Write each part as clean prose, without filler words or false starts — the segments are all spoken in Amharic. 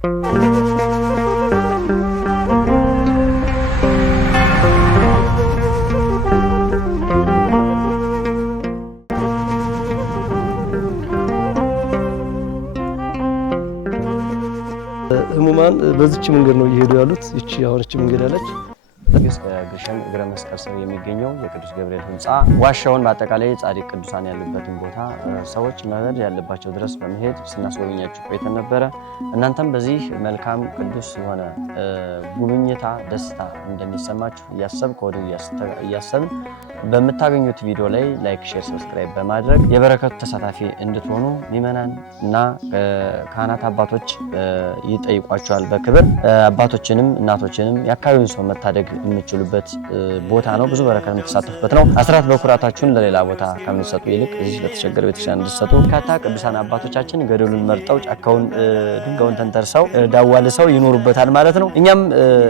ህሙማን በዚች መንገድ ነው እየሄዱ ያሉት። እቺ አሁንች መንገድ አለች። ግሸን እግረ መስቀል ስር የሚገኘው የቅዱስ ገብርኤል ህንጻ ዋሻውን በአጠቃላይ ጻድቅ ቅዱሳን ያሉበትን ቦታ ሰዎች መሄድ ያለባቸው ድረስ በመሄድ ስናስጎበኛችሁ ቆይተን ነበረ። እናንተም በዚህ መልካም ቅዱስ የሆነ ጉብኝታ ደስታ እንደሚሰማችሁ እያሰብን በምታገኙት ቪዲዮ ላይ ላይክ፣ ሼር፣ ሰብስክራይብ በማድረግ የበረከቱ ተሳታፊ እንድትሆኑ ምእመናን እና ካህናት አባቶች ይጠይቋቸዋል። በክብር አባቶችንም እናቶችንም የአካባቢውን ሰው መታደግ የምትችሉበት ቦታ ነው። ብዙ በረከት የምትሳተፉበት ነው። አስራት በኩራታችሁን ለሌላ ቦታ ከምትሰጡ ይልቅ እዚህ ለተቸገረ ቤተክርስቲያን እንድትሰጡ በርካታ ቅዱሳን አባቶቻችን ገደሉን መርጠው ጫካውን ድንጋዩን ተንተርሰው ዳዋልሰው ይኖሩበታል ማለት ነው። እኛም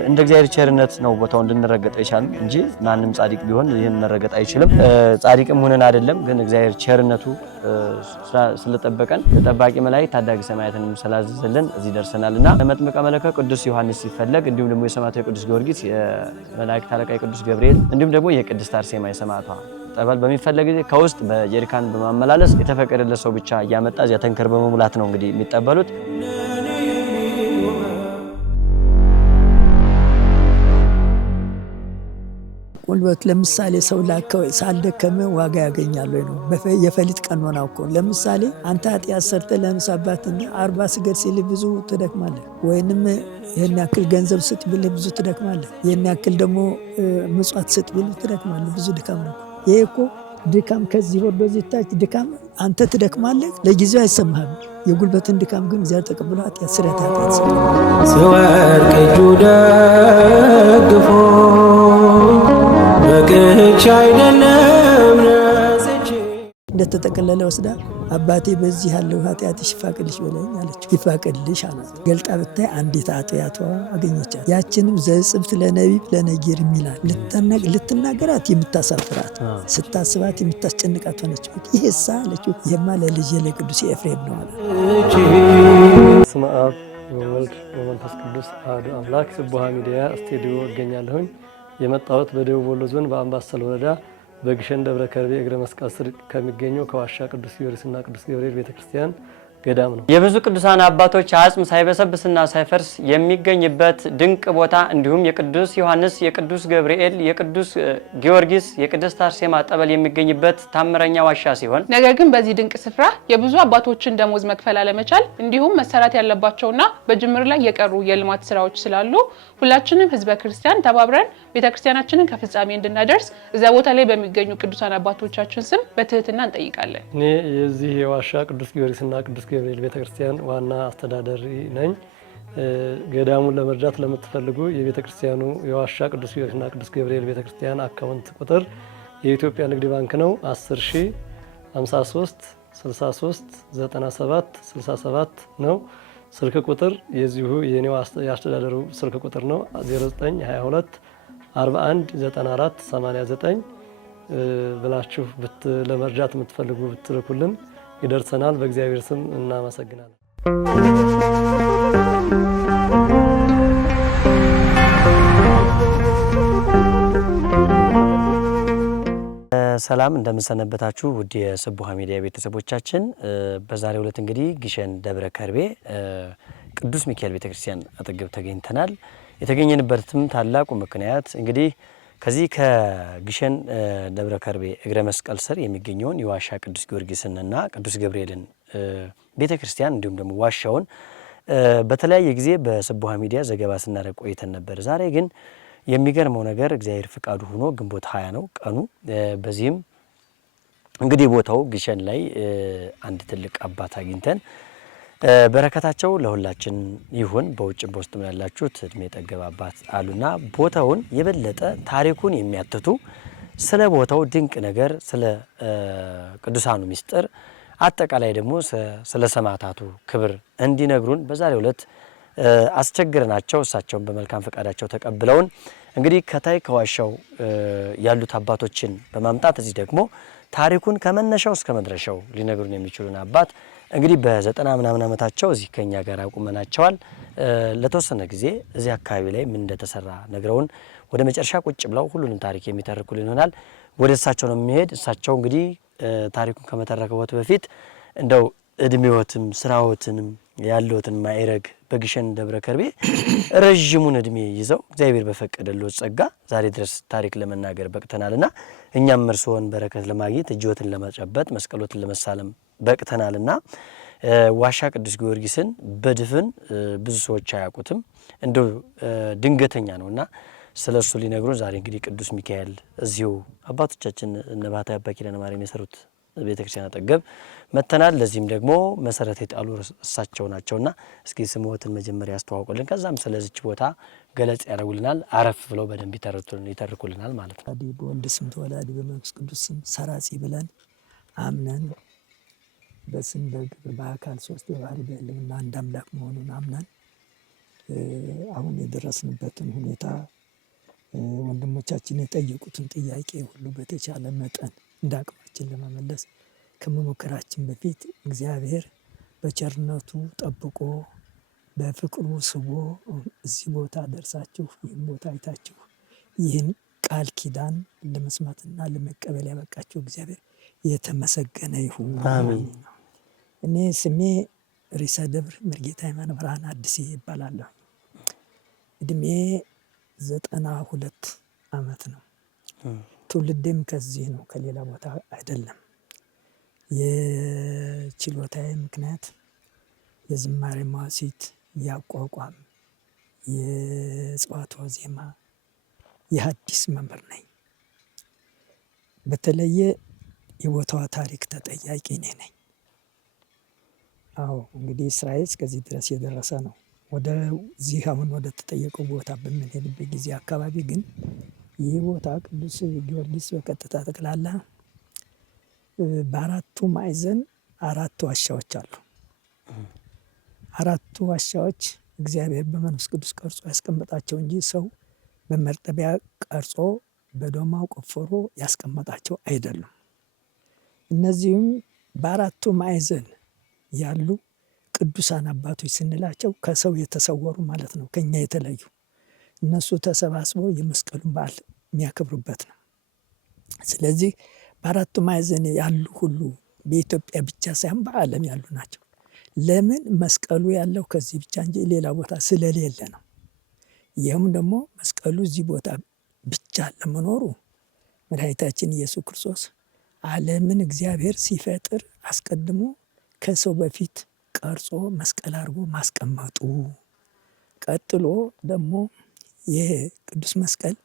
እንደ እግዚአብሔር ቸርነት ነው ቦታውን እንድንረገጥ ይቻላል እንጂ ማንም ጻድቅ ቢሆን ይህን መረገጥ አይችልም። ጻድቅም ሆነን አይደለም፣ ግን እግዚአብሔር ቸርነቱ ስለጠበቀን ተጠባቂ መላእክት ታዳጊ ሰማያትንም ስላዘዘልን እዚህ ደርሰናልና መጥምቀ መለኮት ቅዱስ ዮሐንስ ሲፈለግ እንዲሁም ደግሞ የሰማዕቱ ቅዱስ ጊዮርጊስ የመላእክት አለቃ ቅዱስ ገብርኤል እንዲሁም ደግሞ የቅድስት አርሴማ የሰማዕቷ ጠበል በሚፈለግ ጊዜ ከውስጥ በጀሪካን በማመላለስ የተፈቀደለት ሰው ብቻ እያመጣ እዚያ ተንከር በመሙላት ነው እንግዲህ የሚጠበሉት። ጉልበት ለምሳሌ ሰው ላከው ሳልደከመ ዋጋ ያገኛል ወይ ነው የፈሊጥ ቀኖና እኮ። ለምሳሌ አንተ ኃጢአት ሰርተ ለምሳባትና 40 ስገድ ሲል ብዙ ትደክማለህ፣ ወይንም ይሄን ያክል ገንዘብ ስጥ ብለህ ብዙ ትደክማለህ፣ ይሄን ያክል ደግሞ ምጽዋት ስጥ ብለህ ትደክማለህ። ብዙ ድካም ነው ይሄ እኮ። ድካም ከዚህ ወርዶ እዚህ ድካም አንተ ትደክማለህ፣ ለጊዜው አይሰማህም። የጉልበትን ድካም ግን እግዚአብሔር ተቀብሎ ኃጢአት ስረት ኃጢአት ሲወድቅ እጁ ደግፎ በቅቻ አይደለም ነጽቼ እንደተጠቀለለ ወስዳ አባቴ በዚህ ያለው ኃጢአትሽ ይፋቅልሽ በለኝ አለች። ይፋቅልሽ አላት። ገልጣ ብታይ አንዲት ኃጢአቷ አገኘቻት። ያችንም ዘጽብት ለነቢብ ለነጊር የሚላል ልትናገራት የምታሳፍራት ስታስባት የምታስጨንቃት ሆነች። ይሄሳ አለችው ይሄማ ለልጄ ለቅዱስ ኤፍሬም ነው አለ። በስመ አብ ወወልድ ወመንፈስ ቅዱስ አሐዱ አምላክ። ስቡሐ ሚዲያ ስቱዲዮ እገኛለሁኝ። የመጣሁት በደቡብ ወሎ ዞን በአምባሰል ወረዳ በግሸን ደብረ ከርቤ እግረ መስቀል ስር ከሚገኘው ከዋሻ ቅዱስ ጊዮርጊስና ቅዱስ ገብርኤል ቤተክርስቲያን ገዳም ነው። የብዙ ቅዱሳን አባቶች አጽም ሳይበሰብስና ሳይፈርስ የሚገኝበት ድንቅ ቦታ እንዲሁም የቅዱስ ዮሐንስ፣ የቅዱስ ገብርኤል፣ የቅዱስ ጊዮርጊስ፣ የቅድስት አርሴማ ጠበል የሚገኝበት ታምረኛ ዋሻ ሲሆን ነገር ግን በዚህ ድንቅ ስፍራ የብዙ አባቶችን ደሞዝ መክፈል አለመቻል እንዲሁም መሰራት ያለባቸውና በጅምር ላይ የቀሩ የልማት ስራዎች ስላሉ ሁላችንም ህዝበ ክርስቲያን ተባብረን ቤተክርስቲያናችንን ከፍጻሜ እንድናደርስ እዛ ቦታ ላይ በሚገኙ ቅዱሳን አባቶቻችን ስም በትህትና እንጠይቃለን። እኔ የዚህ የዋሻ ቅዱስ ጊዮርጊስና ቅዱስ ገብርኤል ቤተክርስቲያን ዋና አስተዳዳሪ ነኝ። ገዳሙን ለመርዳት ለምትፈልጉ የቤተክርስቲያኑ የዋሻ ቅዱስ ጊዮርጊስና ቅዱስ ገብርኤል ቤተክርስቲያን አካውንት ቁጥር የኢትዮጵያ ንግድ ባንክ ነው 10053 63 97 67 ነው። ስልክ ቁጥር የዚሁ የኔው ያስተዳደሩ ስልክ ቁጥር ነው 0922 41 94 89 ብላችሁ ለመርዳት የምትፈልጉ ብትልኩልን ይደርሰናል። በእግዚአብሔር ስም እናመሰግናለን። ሰላም እንደምንሰነበታችሁ ውድ የስቡሐ ሚዲያ ቤተሰቦቻችን፣ በዛሬው ዕለት እንግዲህ ግሸን ደብረ ከርቤ ቅዱስ ሚካኤል ቤተክርስቲያን አጠገብ ተገኝተናል። የተገኘንበትም ታላቁ ምክንያት እንግዲህ ከዚህ ከግሸን ደብረ ከርቤ እግረ መስቀል ስር የሚገኘውን የዋሻ ቅዱስ ጊዮርጊስንና ቅዱስ ገብርኤልን ቤተክርስቲያን እንዲሁም ደግሞ ዋሻውን በተለያየ ጊዜ በስቡሐ ሚዲያ ዘገባ ስናደርግ ቆይተን ነበር። ዛሬ ግን የሚገርመው ነገር እግዚአብሔር ፍቃዱ ሆኖ ግንቦት 20 ነው ቀኑ። በዚህም እንግዲህ ቦታው ግሸን ላይ አንድ ትልቅ አባት አግኝተን በረከታቸው ለሁላችን ይሁን። በውጭም በውስጥም ያላችሁት እድሜ ጠገብ አባት አሉና ቦታውን የበለጠ ታሪኩን የሚያትቱ ስለ ቦታው ድንቅ ነገር፣ ስለ ቅዱሳኑ ምስጢር፣ አጠቃላይ ደግሞ ስለ ሰማዕታቱ ክብር እንዲነግሩን በዛሬው ዕለት አስቸግረናቸው እሳቸውን በመልካም ፈቃዳቸው ተቀብለውን እንግዲህ ከታይ ከዋሻው ያሉት አባቶችን በማምጣት እዚህ ደግሞ ታሪኩን ከመነሻው እስከ መድረሻው ሊነግሩን የሚችሉን አባት እንግዲህ በ90 ምናምን ዓመታቸው እዚህ ከኛ ጋር አቁመናቸዋል። ለተወሰነ ጊዜ እዚህ አካባቢ ላይ ምን እንደተሰራ ነግረውን ወደ መጨረሻ ቁጭ ብለው ሁሉንም ታሪክ የሚተርኩልን ይሆናል። ወደ እሳቸው ነው የሚሄድ። እሳቸው እንግዲህ ታሪኩን ከመተረከቦት በፊት እንደው እድሜዎትም ስራዎትንም ያለዎትን ማዕረግ በግሸን ደብረ ከርቤ ረጅሙን እድሜ ይዘው እግዚአብሔር በፈቀደልዎት ጸጋ ዛሬ ድረስ ታሪክ ለመናገር በቅተናልና እኛም እርስዎን በረከት ለማግኘት እጅዎትን ለመጨበጥ መስቀሎትን ለመሳለም በቅተናልና ዋሻ ቅዱስ ጊዮርጊስን በድፍን ብዙ ሰዎች አያውቁትም። እንደው ድንገተኛ ነውና ስለሱ ሊነግሩን ዛሬ እንግዲህ ቅዱስ ሚካኤል እዚሁ አባቶቻችን እነ ባህታዊ አባ ኪዳነ ማርያም የሰሩት ቤተክርስቲያን አጠገብ መተናል። ለዚህም ደግሞ መሰረት የጣሉ እሳቸው ናቸውና እስኪ ስምዎትን መጀመሪያ ያስተዋውቁልን፣ ከዛም ስለዚች ቦታ ገለጽ ያደርጉልናል። አረፍ ብለው በደንብ ይተርኩልናል ማለት ነው። በወልድ ስም ተወላዲ በመንፈስ ቅዱስ ስም ሰራጺ ብለን አምነን በስም በግብር በአካል ሶስት በባህሪ በሕልውና አንድ አምላክ መሆኑን አምነን አሁን የደረስንበትን ሁኔታ ወንድሞቻችን የጠየቁትን ጥያቄ ሁሉ በተቻለ መጠን እንደ አቅማችን ለመመለስ ከመሞከራችን በፊት እግዚአብሔር በቸርነቱ ጠብቆ በፍቅሩ ስቦ እዚህ ቦታ ደርሳችሁ ይህን ቦታ አይታችሁ ይህን ቃል ኪዳን ለመስማትና ለመቀበል ያበቃችሁ እግዚአብሔር የተመሰገነ ይሁን። አሜን። እኔ ስሜ ርዕሰ ደብር መርጌታ የማነ ብርሃን አዲስ ይባላለሁ። እድሜ 92 ዓመት ነው። ትውልዴም ከዚህ ነው፣ ከሌላ ቦታ አይደለም። የችሎታዬ ምክንያት የዝማሬ መዋሥዕት፣ የአቋቋም፣ የጽዋቶ ዜማ፣ የሐዲስ መምህር ነኝ። በተለየ የቦታዋ ታሪክ ተጠያቂ እኔ ነኝ። አዎ እንግዲህ እስራኤል እስከዚህ ድረስ የደረሰ ነው። ወደዚህ አሁን ወደ ተጠየቀው ቦታ በምንሄድበት ጊዜ አካባቢ ግን ይህ ቦታ ቅዱስ ጊዮርጊስ በቀጥታ ጠቅላላ በአራቱ ማዕዘን 4 ዋሻዎች አሉ። 4ቱ ዋሻዎች እግዚአብሔር በመንፈስ ቅዱስ ቀርጾ ያስቀመጣቸው እንጂ ሰው በመርጠቢያ ቀርጾ በዶማው ቆፍሮ ያስቀመጣቸው አይደሉም። እነዚህም በአራቱ ማዕዘን ያሉ ቅዱሳን አባቶች ስንላቸው ከሰው የተሰወሩ ማለት ነው፣ ከኛ የተለዩ። እነሱ ተሰባስበው የመስቀሉን በዓል የሚያከብሩበት ነው። ስለዚህ በአራቱ ማዕዘን ያሉ ሁሉ በኢትዮጵያ ብቻ ሳይሆን በዓለም ያሉ ናቸው። ለምን? መስቀሉ ያለው ከዚህ ብቻ እንጂ ሌላ ቦታ ስለሌለ ነው። ይህም ደግሞ መስቀሉ እዚህ ቦታ ብቻ ለመኖሩ መድኃኒታችን ኢየሱስ ክርስቶስ ዓለምን እግዚአብሔር ሲፈጥር አስቀድሞ ከሰው በፊት ቀርጾ መስቀል አድርጎ ማስቀመጡ፣ ቀጥሎ ደግሞ ይህ ቅዱስ መስቀል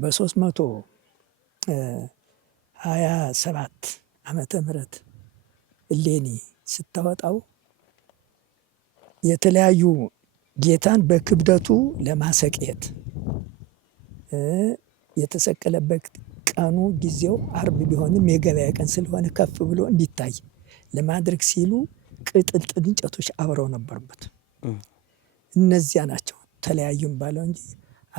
በ327 ዓመተ ምህረት እሌኒ ስታወጣው የተለያዩ ጌታን በክብደቱ ለማሰቅየት የተሰቀለበት ቀኑ ጊዜው አርብ ቢሆንም የገበያ ቀን ስለሆነ ከፍ ብሎ እንዲታይ ለማድረግ ሲሉ ቅጥልጥል እንጨቶች አብረው ነበሩበት። እነዚያ ናቸው ተለያዩም ባለው እንጂ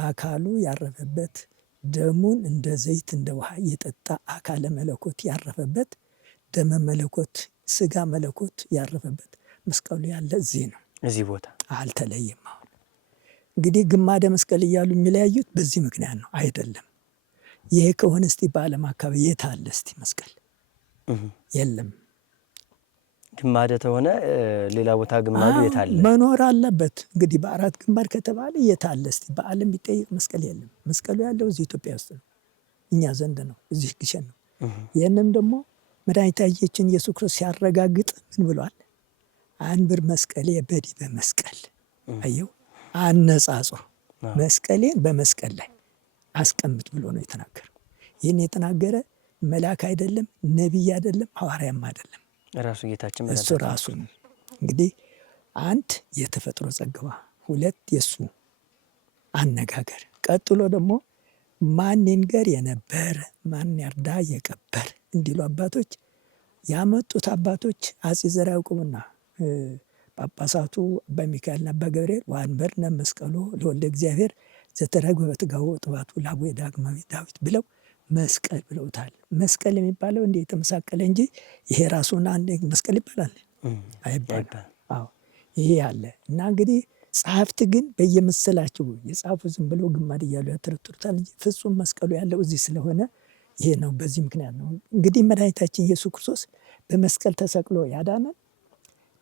አካሉ ያረፈበት፣ ደሙን እንደ ዘይት እንደ ውሃ የጠጣ አካለ መለኮት ያረፈበት፣ ደመ መለኮት ስጋ መለኮት ያረፈበት መስቀሉ ያለ እዚህ ነው። እዚህ ቦታ አልተለየም። አሁን እንግዲህ ግማደ መስቀል እያሉ የሚለያዩት በዚህ ምክንያት ነው። አይደለም ይሄ ከሆነ እስቲ በዓለም አካባቢ የት አለ እስቲ መስቀል? የለም። ግማደ ተሆነ ሌላ ቦታ ግማዱ የት አለ? መኖር አለበት። እንግዲህ በአራት ግንባር ከተባለ የት አለ እስቲ? በዓለም ቢጠይቅ መስቀል የለም። መስቀሉ ያለው እዚህ ኢትዮጵያ ውስጥ ነው፣ እኛ ዘንድ ነው፣ እዚህ ግሸን ነው። ይህንም ደግሞ መድኃኒታችን ኢየሱስ ክርስቶስ ሲያረጋግጥ ምን ብሏል? አንብር መስቀሌ በዲበ መስቀል። አየው አነጻጽሮ መስቀሌን በመስቀል ላይ አስቀምጥ ብሎ ነው የተናገረው። ይህን የተናገረ መልአክ አይደለም፣ ነቢይ አይደለም፣ ሐዋርያም አይደለም፣ ራሱ ጌታችን እሱ ራሱ ነው። እንግዲህ አንድ የተፈጥሮ ጸጋዋ፣ ሁለት የሱ አነጋገር፣ ቀጥሎ ደግሞ ማን ይንገር የነበረ ማን ያርዳ የቀበር እንዲሉ አባቶች ያመጡት አባቶች አፄ ዘርዓ ያዕቆብና ጳጳሳቱ አባ ሚካኤልና አባ ገብርኤል ወአንበርነ መስቀሎ ለወልደ እግዚአብሔር ዘተረግበ በትጋው ጥባቱ ለአቡነ ዳግማዊ ዳዊት ብለው መስቀል ብለውታል። መስቀል የሚባለው እንደ የተመሳቀለ እንጂ ይሄ ራሱን አንድ መስቀል ይባላል አይባልም። አዎ ይሄ አለ እና እንግዲህ ጸሐፍት ግን በየመሰላቸው የጻፉ ዝም ብለው ግማድ እያሉ ያተረትሩታል እንጂ ፍጹም መስቀሉ ያለው እዚህ ስለሆነ ይሄ ነው። በዚህ ምክንያት ነው እንግዲህ መድኃኒታችን ኢየሱስ ክርስቶስ በመስቀል ተሰቅሎ ያዳነን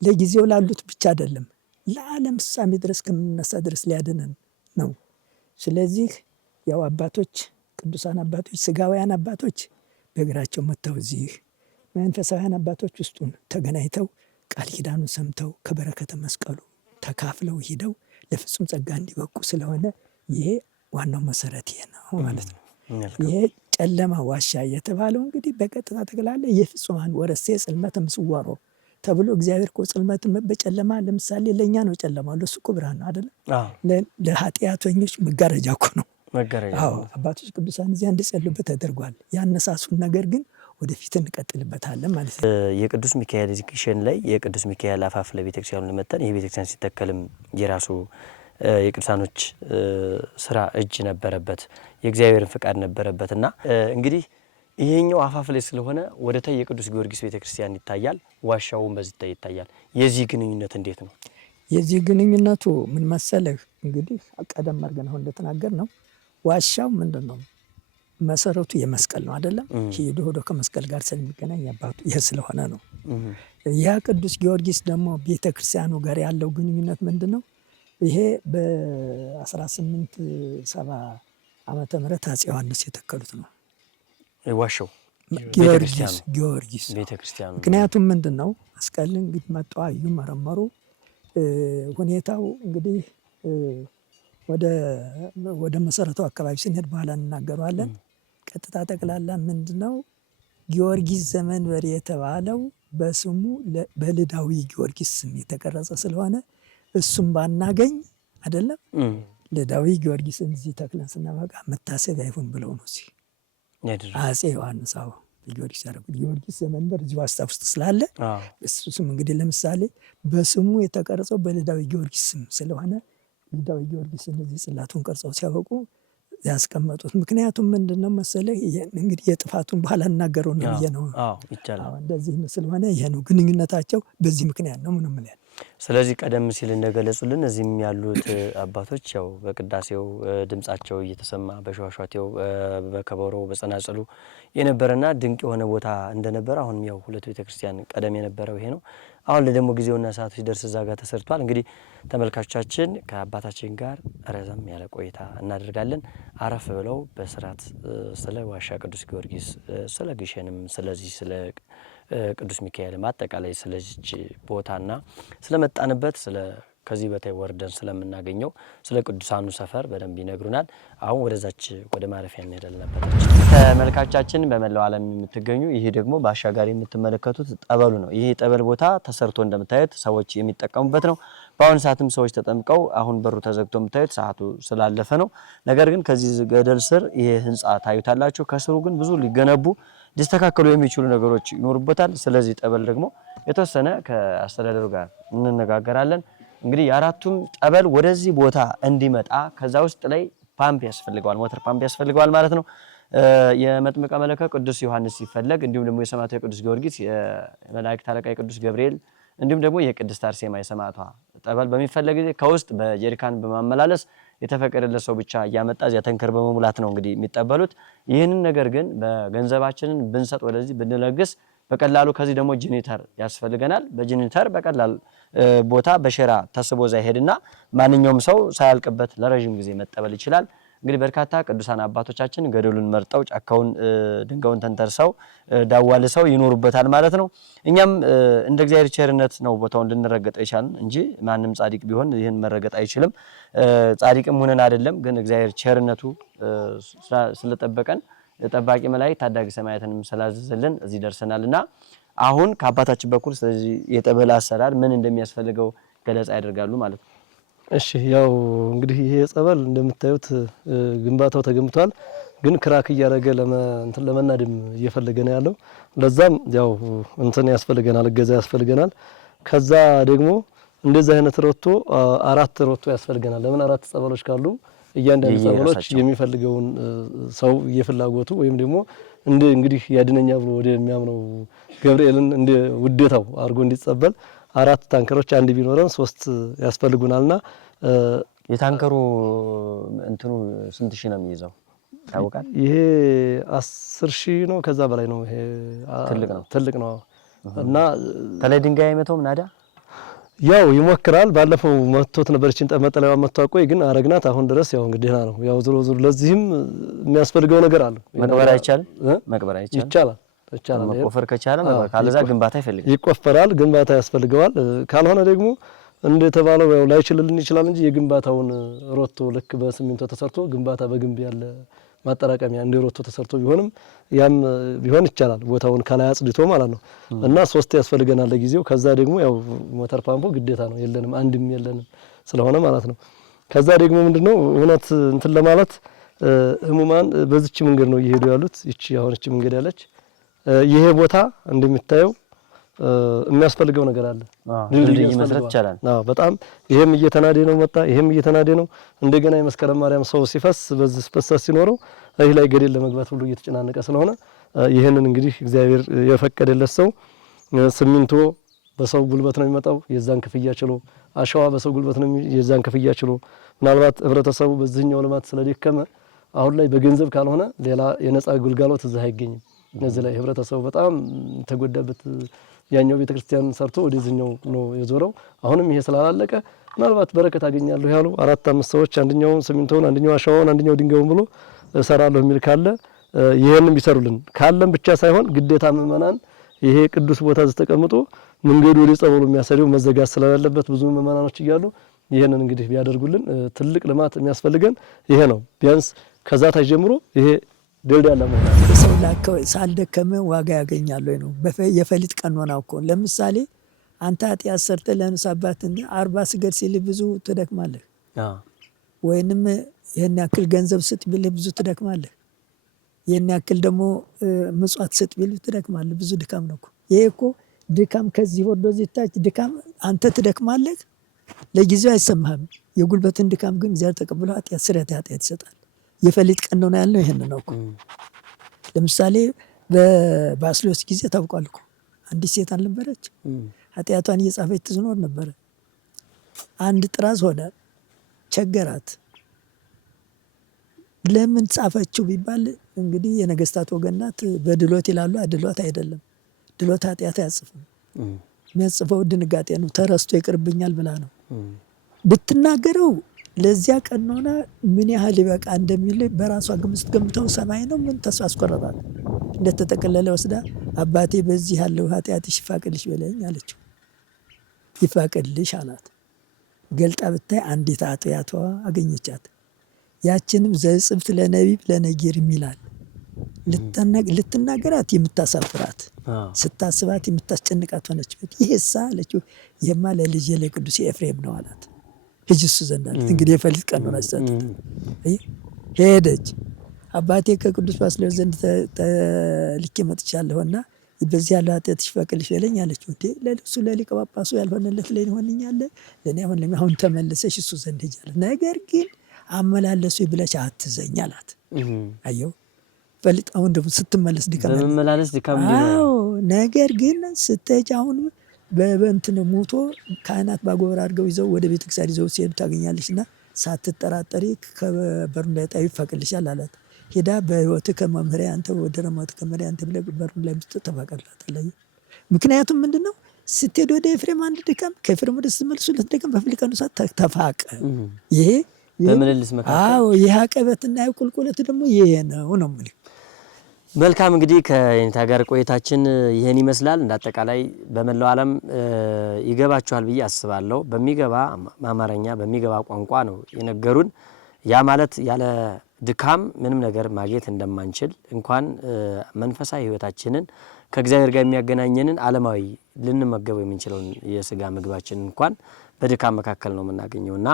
ለጊዜው ላሉት ብቻ አይደለም፣ ለዓለም ፍጻሜ ድረስ ከምንነሳ ድረስ ሊያድነን ነው። ስለዚህ ያው አባቶች፣ ቅዱሳን አባቶች፣ ስጋውያን አባቶች በእግራቸው መጥተው እዚህ መንፈሳውያን አባቶች ውስጡን ተገናኝተው ቃል ኪዳኑን ሰምተው ከበረከተ መስቀሉ ተካፍለው ሂደው ለፍጹም ጸጋ እንዲበቁ ስለሆነ ይሄ ዋናው መሰረት ይሄ ነው ማለት ነው። ይሄ ጨለማ ዋሻ የተባለው እንግዲህ በቀጥታ ጠቅላላ የፍጹማን ወረሴ ጽልመተ ምስዋሮ ተብሎ እግዚአብሔር እኮ ጽልመትን በጨለማ ለምሳሌ ለእኛ ነው ጨለማ፣ ለሱ እኮ ብርሃን ነው አይደለም። ለኃጢአተኞች መጋረጃ እኮ ነው። አባቶች ቅዱሳን እዚያ እንዲጸልዩበት ተደርጓል። ያነሳሱን ነገር ግን ወደፊት እንቀጥልበታለን ማለት ነው። የቅዱስ ሚካኤል ግሸን ላይ የቅዱስ ሚካኤል አፋፍ ለቤተክርስቲያኑ ለመጠን ይሄ ቤተክርስቲያን ሲተከልም የራሱ የቅዱሳኖች ስራ እጅ ነበረበት፣ የእግዚአብሔርን ፍቃድ ነበረበት እና እንግዲህ ይሄኛው አፋፍ ላይ ስለሆነ ወደ ታይ የቅዱስ ጊዮርጊስ ቤተክርስቲያን ይታያል፣ ዋሻውን በዚህ ይታያል። የዚህ ግንኙነት እንዴት ነው? የዚህ ግንኙነቱ ምን መሰለህ እንግዲህ ቀደም አድርገን አሁን እንደተናገር ነው ዋሻው ምንድን ነው መሰረቱ የመስቀል ነው አይደለም። ሄዶ ሄዶ ከመስቀል ጋር ስለሚገናኝ አባቱ ይሄ ስለሆነ ነው። ያ ቅዱስ ጊዮርጊስ ደግሞ ቤተክርስቲያኑ ጋር ያለው ግንኙነት ምንድን ነው? ይሄ በ1870 ዓመተ ምህረት አፄ ዮሐንስ የተከሉት ነው ዋሻው ጊዮርጊስ ቤተክርስቲያኑ። ምክንያቱም ምንድን ነው መስቀልን እንግዲህ መጣው አዩ፣ መረመሩ። ሁኔታው እንግዲህ ወደ መሰረቱ አካባቢ ስንሄድ በኋላ እናገረዋለን። ቀጥታ ጠቅላላ ምንድነው ጊዮርጊስ ዘመንበሬ የተባለው በስሙ በልዳዊ ጊዮርጊስ ስም የተቀረጸ ስለሆነ እሱም ባናገኝ አይደለም ልዳዊ ጊዮርጊስን እዚህ ተክለን ስናበቃ መታሰቢያ ይሁን ብለው ነው እዚህ አፄ ዮሐንስ ጊዮርጊስ ያደረጉት። ጊዮርጊስ ዘመንበር እዚህ ዋስታ ውስጥ ስላለ እሱ ስም እንግዲህ ለምሳሌ በስሙ የተቀረጸው በልዳዊ ጊዮርጊስ ስም ስለሆነ ልዳዊ ጊዮርጊስ እነዚህ ጽላቱን ቀርጸው ሲያበቁ ያስቀመጡት። ምክንያቱም ምንድነው መሰለህ እንግዲህ የጥፋቱን በኋላ እናገረው ነው ብዬ ነው። እንደዚህ ስለሆነ ይሄ ነው ግንኙነታቸው፣ በዚህ ምክንያት ነው ምንም ማለት። ስለዚህ ቀደም ሲል እንደገለጹልን እዚህም ያሉት አባቶች ያው በቅዳሴው ድምጻቸው እየተሰማ በሸዋሸዋቴው በከበሮ በጸናጽሉ የነበረና ድንቅ የሆነ ቦታ እንደነበረ አሁንም ያው ሁለት ቤተክርስቲያን ቀደም የነበረው ይሄ ነው። አሁን ለደሞ ጊዜውና ሰዓቱ ሲደርስ እዛ ጋር ተሰርቷል። እንግዲህ ተመልካቾቻችን ከአባታችን ጋር ረዘም ያለ ቆይታ እናደርጋለን። አረፍ ብለው በስርዓት ስለ ዋሻ ቅዱስ ጊዮርጊስ፣ ስለ ግሸንም፣ ስለዚህ ስለ ቅዱስ ሚካኤልም አጠቃላይ ስለዚች ቦታና ስለመጣንበት ከዚህ በታይ ወርደን ስለምናገኘው ስለ ቅዱሳኑ ሰፈር በደንብ ይነግሩናል። አሁን ወደዛች ወደ ማረፊያ እንሄዳለን። ተመልካቾቻችን በመላው ዓለም የምትገኙ ይሄ ደግሞ በአሻጋሪ የምትመለከቱት ጠበሉ ነው። ይሄ ጠበል ቦታ ተሰርቶ እንደምታዩት ሰዎች የሚጠቀሙበት ነው። በአሁኑ ሰዓትም ሰዎች ተጠምቀው አሁን በሩ ተዘግቶ የምታዩት ሰዓቱ ስላለፈ ነው። ነገር ግን ከዚህ ገደል ስር ይሄ ህንጻ ታዩታላችሁ። ከስሩ ግን ብዙ ሊገነቡ ሊስተካከሉ የሚችሉ ነገሮች ይኖሩበታል። ስለዚህ ጠበል ደግሞ የተወሰነ ከአስተዳደሩ ጋር እንነጋገራለን። እንግዲህ የአራቱም ጠበል ወደዚህ ቦታ እንዲመጣ ከዛ ውስጥ ላይ ፓምፕ ያስፈልገዋል፣ ሞተር ፓምፕ ያስፈልገዋል ማለት ነው። የመጥምቀ መለኮት ቅዱስ ዮሐንስ ሲፈለግ እንዲሁም ደግሞ የሰማዕቱ የቅዱስ ጊዮርጊስ፣ የመላእክት አለቃ የቅዱስ ገብርኤል እንዲሁም ደግሞ የቅድስት አርሴማ የሰማዕቷ ጠበል በሚፈለግ ጊዜ ከውስጥ በጀሪካን በማመላለስ የተፈቀደለት ሰው ብቻ እያመጣ እዚያ ተንከር በመሙላት ነው እንግዲህ የሚጠበሉት። ይህንን ነገር ግን በገንዘባችንን ብንሰጥ ወደዚህ ብንለግስ በቀላሉ ከዚህ ደግሞ ጄኔተር ያስፈልገናል። በጄኔተር በቀላል ቦታ በሸራ ተስቦ እዛ ይሄድና ማንኛውም ሰው ሳያልቅበት ለረጅም ጊዜ መጠበል ይችላል። እንግዲህ በርካታ ቅዱሳን አባቶቻችን ገደሉን መርጠው ጫካውን ድንጋዩን ተንተርሰው ዳዋልሰው ይኖሩበታል ማለት ነው። እኛም እንደ እግዚአብሔር ቸርነት ነው ቦታውን እንድንረገጠው ይቻላል እንጂ ማንም ጻድቅ ቢሆን ይህን መረገጥ አይችልም። ጻድቅም ሆነን አይደለም፣ ግን እግዚአብሔር ቸርነቱ ስለጠበቀን ጠባቂ መላእክት ታዳጊ ሰማያትንም ስላዘዘልን እዚህ ደርሰናልና አሁን ከአባታችን በኩል ስለዚህ የጠበል አሰራር ምን እንደሚያስፈልገው ገለጻ ያደርጋሉ ማለት ነው። እሺ ያው እንግዲህ ይሄ ጸበል እንደምታዩት ግንባታው ተገምቷል፣ ግን ክራክ እያደረገ ለመናድም እየፈለገ ነው ያለው። ለዛም ያው ያስፈልገናል፣ እገዛ ያስፈልገናል። ከዛ ደግሞ እንደዚህ አይነት ሮቶ 4 ሮቶ ያስፈልገናል። ለምን 4 ጸበሎች ካሉ እያንዳንዱ ጸበሎች የሚፈልገውን ሰው የፍላጎቱ ወይም ደግሞ እንግዲህ ያድነኛ ብሎ ወደ የሚያምነው ገብርኤልን እንደ ውዴታው አድርጎ እንዲጸበል 4 ታንከሮች አንድ ቢኖረን 3 ያስፈልጉናልና የታንከሩ እንትኑ ስንት ሺህ ነው የሚይዘው ታውቃል? ይሄ 10,000 ነው ከዛ በላይ ነው። ይሄ ትልቅ ነው እና ተላይ ድንጋይ አይመታውም ናዳ ያው ይሞክራል። ባለፈው መጥቶት ነበር እቺን ጠመጠላው መጥቷቆይ ግን አረግናት አሁን ድረስ ያው እንግዲህ ነው ያው ዝሮ ለዚህም የሚያስፈልገው ነገር አለ። መቅበር አይቻል ይቻላል መቆፈር ከቻለ ካለዛ ግንባታ ይፈልጋል። ይቆፈራል፣ ግንባታ ያስፈልገዋል። ካልሆነ ደግሞ እንደተባለው ያው ላይችልልን ይችላል እንጂ የግንባታውን ሮቶ ልክ በሲሚንቶ ተሰርቶ ግንባታ በግንብ ያለ ማጠራቀሚያ እንደ ሮቶ ተሰርቶ ቢሆንም ያም ቢሆን ይቻላል ቦታውን ከላይ አጽድቶ ማለት ነው። እና 3 ያስፈልገናል ለጊዜው። ከዛ ደግሞ ያው ሞተር ፓምፖ ግዴታ ነው የለንም አንድም የለንም ስለሆነ ማለት ነው። ከዛ ደግሞ ምንድነው እውነት እንትን ለማለት ህሙማን በዚች መንገድ ነው እየሄዱ ያሉት። ይቺ አሁን እቺ መንገድ ያለች ይሄ ቦታ እንደምታየው የሚያስፈልገው ነገር አለ። ድልድይ መስራት ይቻላል። አዎ በጣም ይሄም እየተናደ ነው መጣ ይሄም እየተናደ ነው። እንደገና የመስከረም ማርያም ሰው ሲፈስ በዚህ ስፈሳስ ሲኖረው እዚህ ላይ ገደል ለመግባት ሁሉ እየተጨናነቀ ስለሆነ ይሄንን እንግዲህ እግዚአብሔር የፈቀደለት ሰው ሲሚንቶ በሰው ጉልበት ነው የሚመጣው የዛን ክፍያ ችሎ፣ አሸዋ በሰው ጉልበት ነው የዛን ክፍያ ችሎ፣ ምናልባት ህብረተሰቡ በዚህኛው ልማት ስለደከመ አሁን ላይ በገንዘብ ካልሆነ ሌላ የነጻ ግልጋሎት እዛ አይገኝም። እነዚህ ላይ ህብረተሰቡ በጣም ተጎዳበት። ያኛው ቤተክርስቲያን ሰርቶ ወደዚህኛው ነው የዞረው። አሁንም ይሄ ስላላለቀ ምናልባት በረከት አገኛለሁ ያሉ 4-5 ሰዎች አንደኛው ሲሚንቶውን አንደኛው አሸዋውን አንደኛው ድንጋዩን ብሎ እሰራለሁ የሚል ካለ ይሄንን ቢሰሩልን ካለም ብቻ ሳይሆን ግዴታ ምእመናን ይሄ ቅዱስ ቦታ ተቀምጦ መንገዱ ወደ ጸበሉ የሚያሰደው መዘጋት ስለሌለበት ብዙ ምእመናኖች እያሉ ይሄንን እንግዲህ ቢያደርጉልን ትልቅ ልማት የሚያስፈልገን ይሄ ነው። ቢያንስ ከዛ ተጀምሮ ይሄ ደልዳላ ማለት ሰው ላከው ሳልደከመ ዋጋ ያገኛል ወይ ነው የፈሊጥ ቀኖናው እኮ። ለምሳሌ አንተ ኃጢአት ሰርተህ ለንሳባት እንደ 40 ስገድ ሲል ብዙ ትደክማለህ። ወይንም ይሄን ያክል ገንዘብ ስጥ ቢልህ ብዙ ትደክማለህ። ይሄን ያክል ደግሞ ምጽዋት ስጥ ቢልህ ትደክማለህ። ብዙ ድካም ነው እኮ ይሄ እኮ ድካም ከዚህ ወርዶ እዚህ ድካም አንተ ትደክማለህ፣ ለጊዜው አይሰማህም። የጉልበትን ድካም ግን እግዚአብሔር ተቀብሎ ኃጢአት ስርየተ ኃጢአት ይሰጣል። የፈሊጥ ቀኖና ያለው ይሄን ነው እኮ። ለምሳሌ በባስልዮስ ጊዜ ታውቃል እኮ አንዲት ሴት አልነበረች ኃጢአቷን እየጻፈች ትኖር ነበር። አንድ ጥራዝ ሆነ ቸገራት። ለምን ጻፈችው ቢባል እንግዲህ የነገስታት ወገናት በድሎት ይላሉ። አድሎት አይደለም፣ ድሎት ኃጢአት አያጽፍም። የሚያጽፈው ድንጋጤ ነው፣ ተረስቶ ይቅርብኛል ብላ ነው ብትናገረው። ለዚያ ቀኖና ምን ያህል ይበቃ እንደሚል በራሷ ግምት ገምተው ሰማይ ነው ምን ተስፋ አስቆረጣት። እንደተጠቀለለ ወስዳ አባቴ በዚህ ያለው ኃጢአትሽ ይፋቅልሽ በለኝ አለችው። ይፋቅልሽ አላት። ገልጣ ብታይ አንዲት ኃጢአቷ አገኘቻት። ያችንም ዘጽብት ለነቢብ ለነጊር ይላል ልትናገራት የምታሳፍራት ስታስባት የምታስጨንቃት ሆነች። ይሄሳ አለችው ይሄማ ለልጄ ለቅዱስ ኤፍሬም ነው አላት። እሱ ዘንድ አለት እንግዲህ የፈሊጥ ቀኖና ሰጠት። ሄደች አባቴ ከቅዱስ ባስልዮስ ዘንድ ተልኬ መጥቻለሁና በዚህ ያለው ኃጢአትሽ ይፋቅልሽ በለኝ አለችው። እንዴ ለልብሱ ለሊቀ ጳጳሱ ያልሆነለት ለኔ ሆነኛለ ለኔ አሁን ተመለሰሽ እሱ ዘንድ ሄጃለሁ። ነገር ግን አመላለሱ ብለሽ አትዘኝ አላት። አየው ፈሊጥ አሁን ደግሞ ስትመለስ ድካም በመመላለስ ድካም ነው። ነገር ግን ስትሄጂ አሁን በእንትን ሞቶ ካህናት ባጎበር አድርገው ይዘው ወደ ቤተክርስቲያን ይዘው ሲሄዱ ታገኛለችና ሳትጠራጠሪ ከበሩ ላይ ጣይ ይፋቅልሻል አላት። ሄዳ በህይወት ከመምህር አንተ ወደ ረማት ከመሪ አንተ ብለ በሩ ላይ ተፋቀላት አለ። ምክንያቱም ምንድነው ስትሄድ ወደ ኤፍሬም አንድ ድካም ከኤፍሬም ወደ ስትመልሱ ለተደከም በፈሊጥ ቀኖና ተፋቀ። ይሄ በመለልስ መካከል አዎ ይሄ አቀበትና ቁልቁለት ደግሞ ይሄ ነው ማለት። መልካም እንግዲህ ከእኔታ ጋር ቆይታችን ይሄን ይመስላል። እንዳጠቃላይ በመላው ዓለም ይገባችኋል ብዬ አስባለሁ። በሚገባ አማርኛ በሚገባ ቋንቋ ነው የነገሩን። ያ ማለት ያለ ድካም ምንም ነገር ማግኘት እንደማንችል እንኳን መንፈሳዊ ህይወታችንን ከእግዚአብሔር ጋር የሚያገናኘንን ዓለማዊ ልንመገበው የምንችለውን የሥጋ ምግባችንን እንኳን በድካም መካከል ነው የምናገኘውና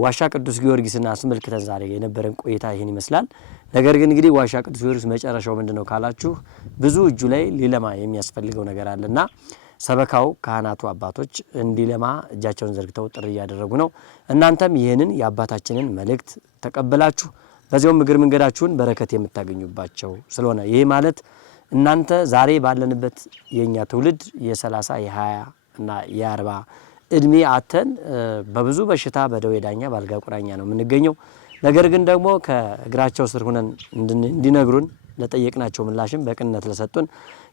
ዋሻ ቅዱስ ጊዮርጊስን አስመልክተን ዛሬ የነበረን ቆይታ ይሄን ይመስላል። ነገር ግን እንግዲህ ዋሻ ቅዱስ ጊዮርጊስ መጨረሻው ምንድነው ካላችሁ ብዙ እጁ ላይ ሊለማ የሚያስፈልገው ነገር አለና ሰበካው ካህናቱ አባቶች እንዲለማ እጃቸውን ዘርግተው ጥሪ እያደረጉ ነው። እናንተም ይህንን የአባታችንን መልእክት ተቀበላችሁ በዚያው እግር መንገዳችሁን በረከት የምታገኙባቸው ስለሆነ ይሄ ማለት እናንተ ዛሬ ባለንበት የኛ ትውልድ የ30 የ20 እና የ40 እድሜ አተን በብዙ በሽታ በደዌ ዳኛ ባልጋ ቁራኛ ነው የምንገኘው። ነገር ግን ደግሞ ከእግራቸው ስር ሆነን እንዲነግሩን ለጠየቅናቸው ምላሽም በቅንነት ለሰጡን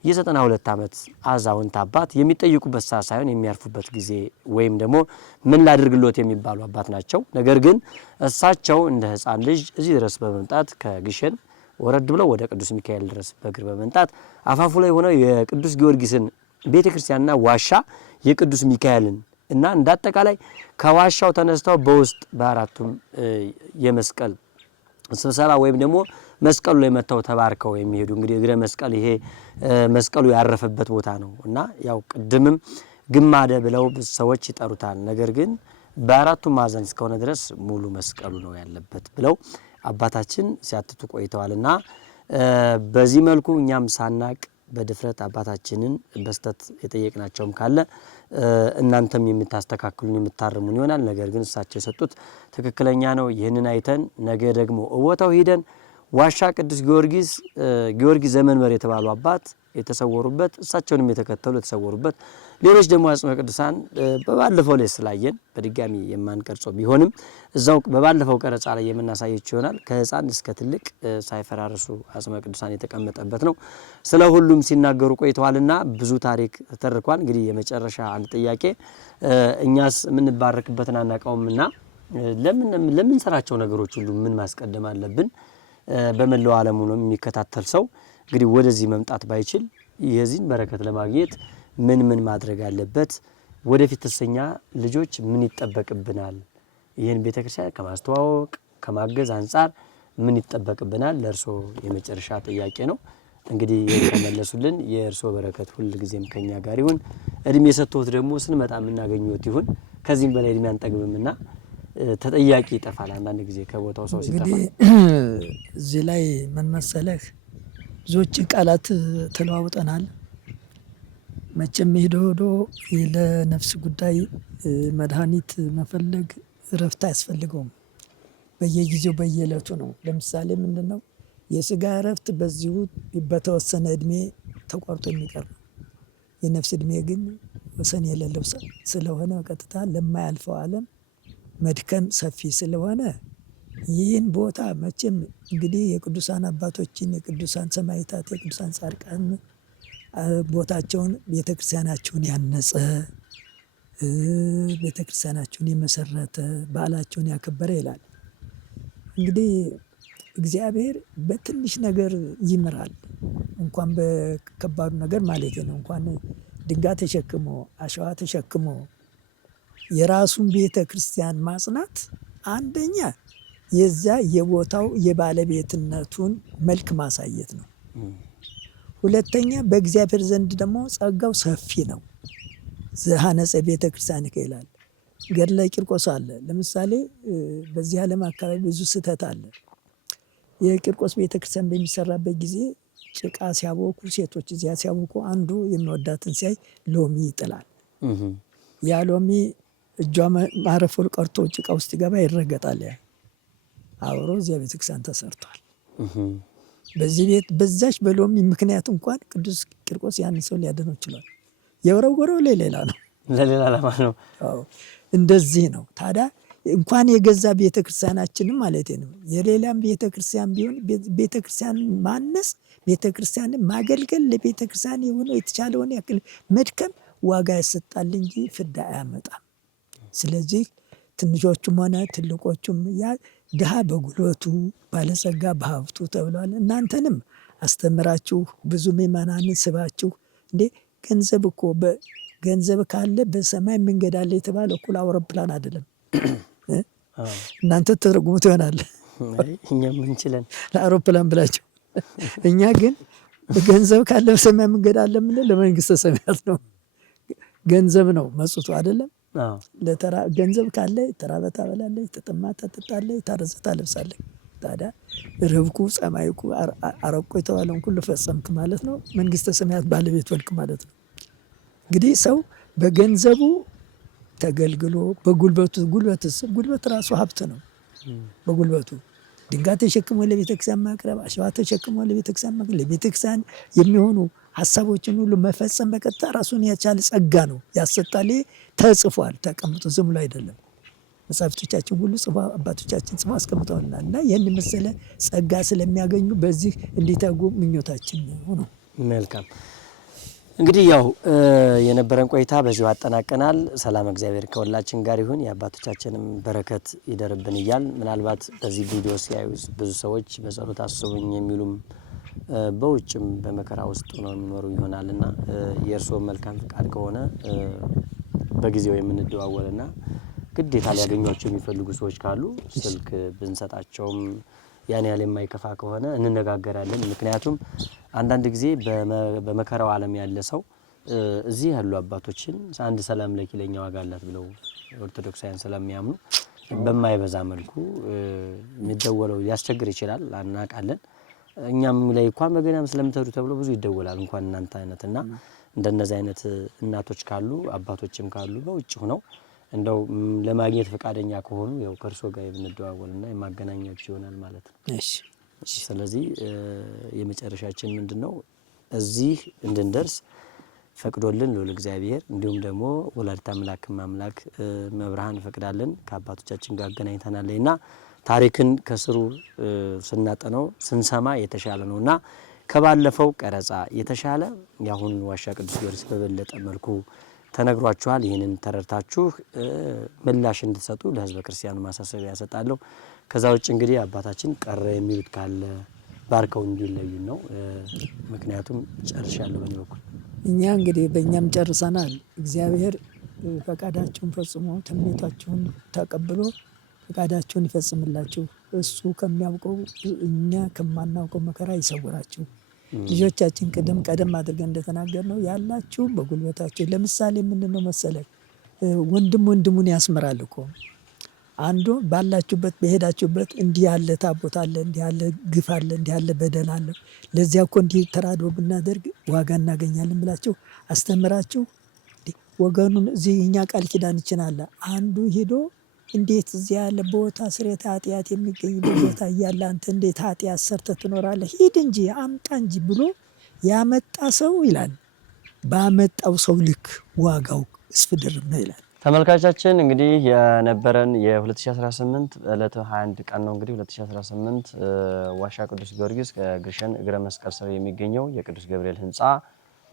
የ92 ዓመት አዛውንት አባት የሚጠይቁበት ሰዓት ሳይሆን የሚያርፉበት ጊዜ ወይም ደግሞ ምን ላድርግሎት የሚባሉ አባት ናቸው። ነገር ግን እሳቸው እንደ ሕፃን ልጅ እዚህ ድረስ በመምጣት ከግሸን ወረድ ብለው ወደ ቅዱስ ሚካኤል ድረስ በእግር በመምጣት አፋፉ ላይ ሆነው የቅዱስ ጊዮርጊስን ቤተክርስቲያንና ዋሻ የቅዱስ ሚካኤልን እና እንዳጠቃላይ ከዋሻው ተነስተው በውስጥ በአራቱም የመስቀል ስብሰባ ወይም ደግሞ መስቀሉ ላይ መተው ተባርከው የሚሄዱ እንግዲህ እግረ መስቀል ይሄ መስቀሉ ያረፈበት ቦታ ነው እና ያው ቅድምም ግማደ ብለው ሰዎች ይጠሩታል። ነገር ግን በአራቱ ማዕዘን እስከሆነ ድረስ ሙሉ መስቀሉ ነው ያለበት ብለው አባታችን ሲያትቱ ቆይተዋልና በዚህ መልኩ እኛም ሳናቅ በድፍረት አባታችንን በስተት የጠየቅናቸውም ካለ እናንተም የምታስተካክሉን የምታርሙን ይሆናል። ነገር ግን እሳቸው የሰጡት ትክክለኛ ነው። ይህንን አይተን ነገ ደግሞ እቦታው ሂደን ዋሻ ቅዱስ ጊዮርጊስ ዘመንበር የተባሉ አባት የተሰወሩበት እሳቸውንም የተከተሉ የተሰወሩበት ሌሎች ደግሞ አጽመ ቅዱሳን በባለፈው ላይ ስላየን በድጋሚ የማንቀርጸው ቢሆንም እዛው በባለፈው ቀረጻ ላይ የምናሳየው ይሆናል። ከህፃን እስከ ትልቅ ሳይፈራርሱ አጽመ ቅዱሳን የተቀመጠበት ነው። ስለ ሁሉም ሲናገሩ ቆይተዋልና ብዙ ታሪክ ተተርኳል። እንግዲህ የመጨረሻ አንድ ጥያቄ እኛስ የምንባረክበትን አናውቀውምና ለምን ሰራቸው ነገሮች ሁሉ ምን ማስቀደም አለብን? በመላው ዓለም ነው የሚከታተል ሰው እንግዲህ ወደዚህ መምጣት ባይችል የዚህን በረከት ለማግኘት ምን ማድረግ አለበት? ወደፊት ተሰኛ ልጆች ምን ይጠበቅብናል? ይህን ቤተክርስቲያን ከማስተዋወቅ ከማገዝ አንፃር ምን ይጠበቅብናል? ለእርሶ የመጨረሻ ጥያቄ ነው። እንግዲህ የተመለሱልን የእርሶ በረከት ሁሉ ጊዜም ከኛ ጋር ይሁን። እድሜ ሰጥቶት ደግሞ ስንመጣ የምናገኘው ይሁን። ከዚህም በላይ እድሜ አንጠግብምና ተጠያቂ ይጠፋል። አንዳንድ ጊዜ ከቦታው ሰው ሲጠፋ እንግዲህ እዚህ ላይ ምን መሰለህ ብዙዎች ቃላት ተለዋውጠናል። መቼም ሄዶ ለነፍስ ጉዳይ መድኃኒት መፈለግ እረፍት አያስፈልገውም። በየጊዜው በየዕለቱ ነው። ለምሳሌ ምንድነው የስጋ እረፍት በዚሁ በተወሰነ እድሜ ተቋርጦ የሚቀር ነው። የነፍስ እድሜ ግን ወሰን የሌለው ስለሆነ ቀጥታ ለማያልፈው ዓለም መድከም ሰፊ ስለሆነ ይህን ቦታ መቼም እንግዲህ የቅዱሳን አባቶችን የቅዱሳን ሰማዕታት የቅዱሳን ጻድቃን ቦታቸውን ቤተክርስቲያናቸውን ያነጸ ቤተክርስቲያናቸውን የመሰረተ በዓላቸውን ያከበረ ይላል። እንግዲህ እግዚአብሔር በትንሽ ነገር ይምራል። እንኳን በከባዱ ነገር ማለት ነው። እንኳን ድንጋይ ተሸክሞ አሸዋ ተሸክሞ የራሱን ቤተክርስቲያን ማጽናት አንደኛ የዛ የቦታው የባለቤትነቱን መልክ ማሳየት ነው። ሁለተኛ በእግዚአብሔር ዘንድ ደግሞ ጸጋው ሰፊ ነው። ዘሐነጸ ቤተክርስቲያን ይላል። ገድለ ቂርቆስ አለ። ለምሳሌ በዚህ ዓለም አካባቢ ብዙ ስህተት አለ። የቂርቆስ ቤተክርስቲያን በሚሰራበት ጊዜ ጭቃ ሲያቦኩ ሴቶች እዚያ ሲያቦኩ አንዱ የሚወዳትን ሲያይ ሎሚ ይጥላል። ያ ሎሚ እጇ ማረፉ ቀርቶ ጭቃ ውስጥ ይገባ ይረገጣል። ያ አብሮ እዚያ ቤተክርስቲያን ተሰርቷል። በዚህ ቤት በዛች በሎሚ ምክንያት እንኳን ቅዱስ ቂርቆስ ያን ሰው ሊያድነው ይችላል። የወረወረው ለሌላ ነው፣ ለሌላ ዓላማ ነው። አዎ እንደዚህ ነው። ታዲያ እንኳን የገዛ ቤተክርስቲያናችንም ማለት ነው የሌላም ቤተክርስቲያን ቢሆን ቤተክርስቲያን ማነስ ቤተክርስቲያንን ማገልገል ለቤተክርስቲያን የሆነ የተቻለውን ያክል መድከም ዋጋ ያሰጣል እንጂ ፍዳ አያመጣም። ስለዚህ ትንሾቹም ሆነ ትልቆቹም ያ ድሃ በጉልበቱ ባለጸጋ በሀብቱ ተብሏል። እናንተንም አስተምራችሁ ብዙ ምእመናንን ስባችሁ እንዴ ገንዘብ እኮ ገንዘብ ካለ በሰማይ መንገድ አለ የተባለ እኩል አውሮፕላን አይደለም። እናንተ ተረጉሙት ይሆናል እኛም እንችላለን ለአውሮፕላን ብላችሁ። እኛ ግን ገንዘብ ካለ በሰማይ መንገድ አለ ምን ለመንግስተ ሰማያት ነው። ገንዘብ ነው መጽቱ አይደለም። ገንዘብ ካለ ተራበ ታበላለህ፣ ተጠማ ታጠጣለህ፣ ታረዘ ታለብሳለህ። ታዲያ ርብኩ ጸማይኩ አረቆ የተባለውን ሁሉ ፈጸምክ ማለት ነው። መንግስተ ሰማያት ባለቤት ወልክ ማለት ነው። እንግዲህ ሰው በገንዘቡ ተገልግሎ ጉልበት ራሱ ሀብት ነው። በጉልበቱ ድንጋይ ተሸክሞ ለቤተክርስቲያን ማቅረብ፣ አሸዋ ተሸክሞ ለቤተክርስቲያን ማቅረብ፣ ለቤተክርስቲያን የሚሆኑ ሀሳቦችን ሁሉ መፈጸም በቀጥታ ራሱን የቻለ ጸጋ ነው ያሰጣል። ተጽፏል፣ ተቀምጦ ዝም ብሎ አይደለም። መጻሕፍቶቻችን ሁሉ አባቶቻችን ጽፎ አስቀምጠውልናል እና ይህን መሰለ ጸጋ ስለሚያገኙ በዚህ እንዲተጉ ምኞታችን ነው። መልካም እንግዲህ ያው የነበረን ቆይታ በዚሁ አጠናቀናል። ሰላም እግዚአብሔር ከሁላችን ጋር ይሁን፣ የአባቶቻችንም በረከት ይደርብን እያል ምናልባት በዚህ ቪዲዮ ሲያዩ ብዙ ሰዎች በጸሎት አስቡኝ የሚሉም በውጭም በመከራ ውስጥ ነው የሚኖሩ ይሆናልና የእርስዎ መልካም ፍቃድ ከሆነ በጊዜው የምንደዋወልና ግዴታ ሊያገኟቸው የሚፈልጉ ሰዎች ካሉ ስልክ ብንሰጣቸውም ያን ያለ የማይከፋ ከሆነ እንነጋገራለን። ምክንያቱም አንዳንድ ጊዜ በመከራው ዓለም ያለ ሰው እዚህ ያሉ አባቶችን አንድ ሰላም ለኪ ለኛ ዋጋ አላት ብለው ኦርቶዶክሳውያን ስለሚያምኑ በማይበዛ መልኩ የሚደወለው ሊያስቸግር ይችላል፣ አናቃለን። እኛም ላይ እንኳን በገናም ስለምትሄዱ ተብሎ ብዙ ይደወላል። እንኳን እናንተ አይነትና እንደነዚህ አይነት እናቶች ካሉ አባቶችም ካሉ በውጭ ሆነው እንደው ለማግኘት ፈቃደኛ ከሆኑ ያው ከርሶ ጋር የምንደዋወልና የማገናኛቸው ይሆናል ማለት ነው። እሺ ስለዚህ የመጨረሻችን ምንድነው እዚህ እንድንደርስ ፈቅዶልን ለወለ እግዚአብሔር እንዲሁም ደግሞ ወላዲተ አምላክ ማምላክ መብርሃን ፈቅዳለን ከአባቶቻችን ጋር አገናኝተናልና ታሪክን ከስሩ ስናጠነው ስንሰማ የተሻለ ነውና ከባለፈው ቀረጻ የተሻለ ያሁን ዋሻ ቅዱስ ጊዮርጊስ በበለጠ መልኩ ተነግሯችኋል። ይሄንን ተረድታችሁ ምላሽ እንድትሰጡ ለሕዝበ ክርስቲያኑ ማሳሰቢያ ያሰጣለሁ። ከዛ ውጭ እንግዲህ አባታችን ቀረ የሚሉት ካለ ባርከው እንዲለዩ ነው። ምክንያቱም ጨርሻለሁ በእኔ በኩል። እኛ እንግዲህ በእኛም ጨርሰናል። እግዚአብሔር ፈቃዳችሁን ፈጽሞ ትምህርታችሁን ተቀብሎ ፈቃዳችሁን ይፈጽምላችሁ። እሱ ከሚያውቀው እኛ ከማናውቀው መከራ ይሰውራችሁ። ልጆቻችን ቀደም አድርገን እንደተናገርነው ያላችሁ በጉልበታችሁ ለምሳሌ ምንድነው መሰለ ወንድሙን ያስመራል እኮ አንዱ ባላችሁበት በሄዳችሁበት እንዲህ ያለ ታቦት አለ፣ እንዲህ ያለ ግፍ አለ፣ እንዲህ ያለ በደል አለ፣ ለዚያ እኮ እንዲህ ተራድኦ ብናደርግ ዋጋ እናገኛለን ብላችሁ አስተምራችሁ ወገኑን እዚህ እኛ ቃል ኪዳን ይችላል አንዱ ሄዶ እንዴት እዚያ ያለ ቦታ ስርየተ ኃጢአት የሚገኝበት ቦታ እያለ አንተ እንዴት ኃጢአት ሰርተህ ትኖራለህ? ሂድ እንጂ አምጣ እንጂ ብሎ ያመጣ ሰው ይላል ባመጣው ሰው ልክ ዋጋው እስፍ ድርብ ነው ይላል። ተመልካቾቻችን እንግዲህ የነበረን የ2018 ዕለተ 21 ቀን ነው። እንግዲህ 2018 ዋሻ ቅዱስ ጊዮርጊስ ከግሸን እግረ መስቀል ስር የሚገኘው የቅዱስ ገብርኤል ህንጻ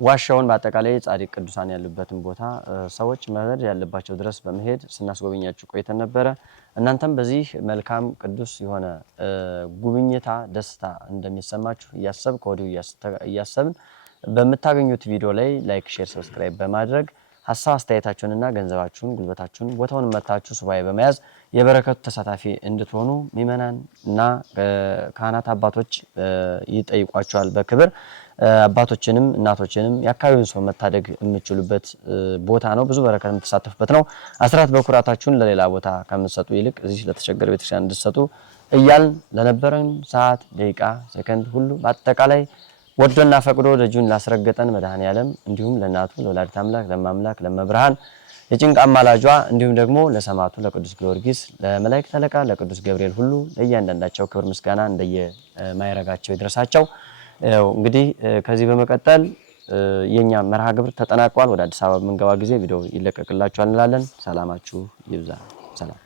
ዋሻውን በአጠቃላይ ጻድቅ ቅዱሳን ያሉበትን ቦታ ሰዎች መሄድ ያለባቸው ድረስ በመሄድ ስናስጎበኛችሁ ቆይተን ነበረ። እናንተም በዚህ መልካም ቅዱስ የሆነ ጉብኝታ ደስታ እንደሚሰማችሁ ከወዲሁ እያሰብን በምታገኙት ቪዲዮ ላይ ላይክ፣ ሼር፣ ሰብስክራይብ በማድረግ ሀሳብ አስተያየታችሁንና ገንዘባችሁን ጉልበታችሁን ቦታውን መታችሁ ሱባኤ በመያዝ የበረከቱ ተሳታፊ እንድትሆኑ ምእመናን እና ካህናት አባቶች ይጠይቋቸዋል በክብር አባቶችንም እናቶችንም የአካባቢውን ሰው መታደግ የምትችሉበት ቦታ ነው። ብዙ በረከት የምትሳተፉበት ነው። አስራት በኩራታችሁን ለሌላ ቦታ ከምትሰጡ ይልቅ እዚህ ለተቸገረ ቤተክርስቲያን እንድትሰጡ እያልን ለነበረን ሰዓት፣ ደቂቃ፣ ሰከንድ ሁሉ በአጠቃላይ ወዶና ፈቅዶ ደጁን ላስረገጠን መድኃኔዓለም እንዲሁም ለእናቱ ለወላዲተ አምላክ ለማምላክ ለመብርሃን የጭንቅ አማላጇ እንዲሁም ደግሞ ለሰማዕቱ ለቅዱስ ጊዮርጊስ ለመላእክት አለቃ ለቅዱስ ገብርኤል ሁሉ ለእያንዳንዳቸው ክብር ምስጋና እንደየማይረጋቸው ይድረሳቸው። እንግዲህ ከዚህ በመቀጠል የኛ መርሃ ግብር ተጠናቋል። ወደ አዲስ አበባ በመንገባ ጊዜ ቪዲዮ ይለቀቅላችኋል እንላለን። ሰላማችሁ ይብዛ። ሰላም